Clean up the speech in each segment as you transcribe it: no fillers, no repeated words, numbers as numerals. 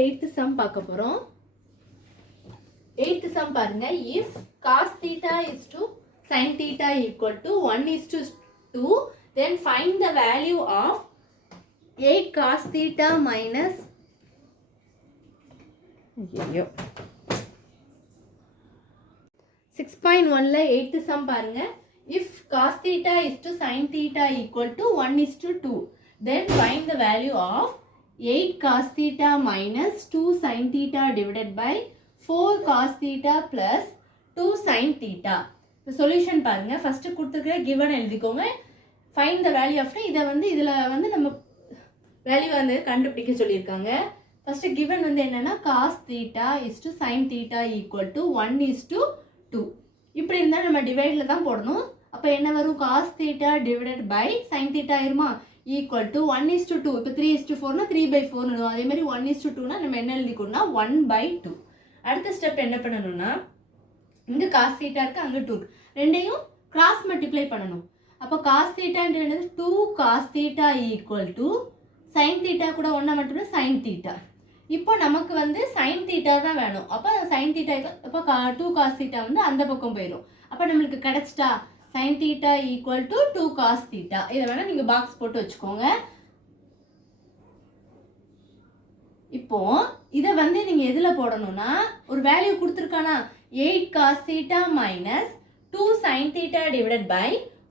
8th sum பார்க்க போறோம். 8th sum பாருங்க. If cos theta is to sin theta equal to 1:2, then find the value of 8 cos theta minus 6.1ல 8th sum பாருங்க. If cos theta is to sin theta equal to 1:2, then find the value of 8 cos theta minus 2 sin theta divided by 4 cos theta plus 2 sin theta. The solution பாருங்க. first கொடுத்திருக்கிற given எழுதிக்கோங்க. find the value of இத இதுல நம்ம value கண்டுபிடிக்க சொல்லியிருக்காங்க. first given என்னன்னா cos theta is to sin theta equal to 1:2. இப்படி இருந்தா நம்ம டிவைட்ல தான் போடணும். அப்ப என்ன வரும்? cos theta divided by sin theta ஆயிருமா? equal to 1:2. இப்போ 3:4 னா 3/4 எழுதுவோம். அதே மாதிரி 1:2 னா நம்ம என்ன எழுதிக்கணும்னா 1/2. அடுத்த ஸ்டெப் என்ன பண்ணணும்னா இங்க cos theta இருக்கு, அங்க 2 இருக்கு. ரெண்டையும் கிராஸ் மல்டிப்ளை பண்ணணும். அப்ப cos theta என்னது 2 cos theta equal to sin theta கூட ஒண்ணா மட்டுமே sin theta. இப்போ நமக்கு sin theta தான் வேணும். அப்ப sin theta அப்ப 2 cos theta அந்த பக்கம் போயிடும். அப்ப நமக்கு கிடைச்சிட்டா sin theta equal to 2 cos theta. இத வேணா நீங்க பாக்ஸ் போட்டு வச்சுக்கோங்க. இப்போ இத நீங்க எதுல போடணும்னா ஒரு value கொடுத்திருக்கானா 8 cos theta minus 2 sin theta divided by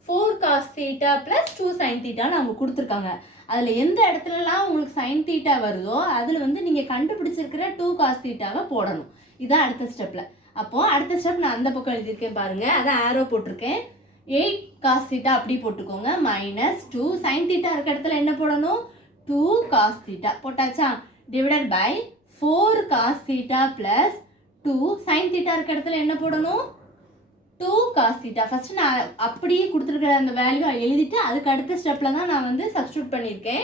4 cos theta plus 2 sin theta னு அவங்க கொடுத்திருக்காங்க. அதுல எந்த இடத்துலலாம் உங்களுக்கு sin theta வருதோ அதுல நீங்க கண்டுபிடிச்சிருக்கிற 2 cos theta வை போடணும். இதான் அடுத்த ஸ்டெப்ல. அப்போ அடுத்த ஸ்டெப் நான் அந்த பக்கம் எழுதிருக்கேன் பாருங்க. அதான் ஆரோ போட்டிருக்கேன். 8 cos theta அப்படி போட்டுக்கோங்க minus 2 sin theta இருக்க இடத்துல என்ன போடணும்? 2 cos theta போட்டாச்சா? divided by 4 cos theta plus 2 sin theta இருக்க இடத்துல என்ன போடணும்? 2 cos theta. ஃபர்ஸ்ட் நான் அப்படியே கொடுத்திருக்கிற அந்த வேல்யூ எழுதிட்டு அதுக்கு அடுத்த ஸ்டெப்ல தான் நான் சப்ஸ்டிட்யூட் பண்ணிருக்கேன்.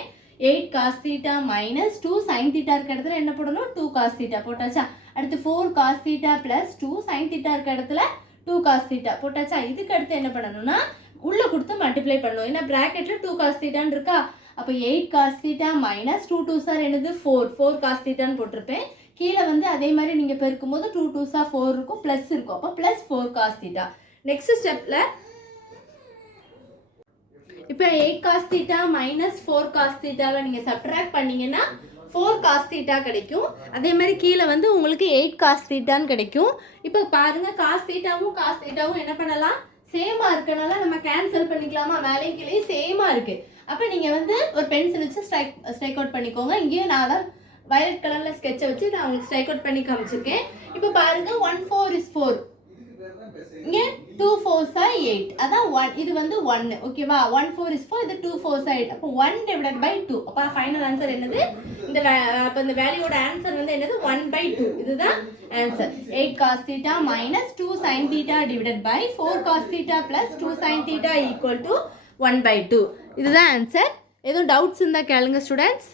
8 cos theta minus 2 sin theta இருக்க இடத்துல என்ன போடணும்? 2 cos theta போட்டாச்சா? அடுத்து 4 cos theta plus 2 sin theta இருக்க இடத்துல 2 cos theta போட்டாச்சா? இதுக்கு அடுத்து என்ன பண்ணணும்னா உள்ள கொடுத்து மல்டிப்ளை பண்ணணும். ஏன்னா பிராக்கெட்ல 2 cos theta ன்னு இருக்கா? அப்ப 8 cos theta minus 2 2s are என்னது 4 cos theta ன்னு போட்டுருப்பேன். கீழே அதே மாதிரி நீங்க பெருக்கும்போது 2 2s are 4 இருக்கும் பிளஸ் இருக்கும். அப்ப plus 4 cos theta. நெக்ஸ்ட் ஸ்டெப்ல இப்போ 8 cos theta minus 4 cos theta வை நீங்க சப்ட்ராக்ட் பண்ணீங்கன்னா 4 cos theta கிடைக்கும். அதே மாதிரி கீழே உங்களுக்கு 8 cos theta ன்னு கிடைக்கும். இப்போ பாருங்க cos thetaவும் cos thetaவும் என்ன பண்ணலாம்? சேமா இருக்கனால நம்ம கேன்சல் பண்ணிக்கலாமா? மேலே கீழே சேமா இருக்கு. அப்ப நீங்க ஒரு பென்சில் வச்சு ஸ்ட்ரைக் அவுட் பண்ணிக்கோங்க. இங்கேயும் நான் தான் வயலட் கலர்ல ஸ்கெட்சை வச்சு நான் உங்களுக்கு ஸ்ட்ரைக் அவுட் பண்ணி காமிச்சிருக்கேன். இப்போ பாருங்க 1 4 is 4. இங்க 2 4s are 8. அதான் 1 இது 1. ஓகேவா? 1 4 is 4. இது 2 4s are 8. அப்போ 1 divided by 2. அப்ப ஃபைனல் ஆன்சர் என்னது? அப்ப இந்த வேல்யூவோட ஆன்சர் என்னது? 1/2. இதுதான் answer. 8 cos theta minus 2 sin theta divided by 4 cos theta plus 2 sin theta equal to 1/2. இதுதான் ஆன்சர். ஏதோ டவுட்ஸ் இருந்தா கேளுங்க ஸ்டூடெண்ட்ஸ்.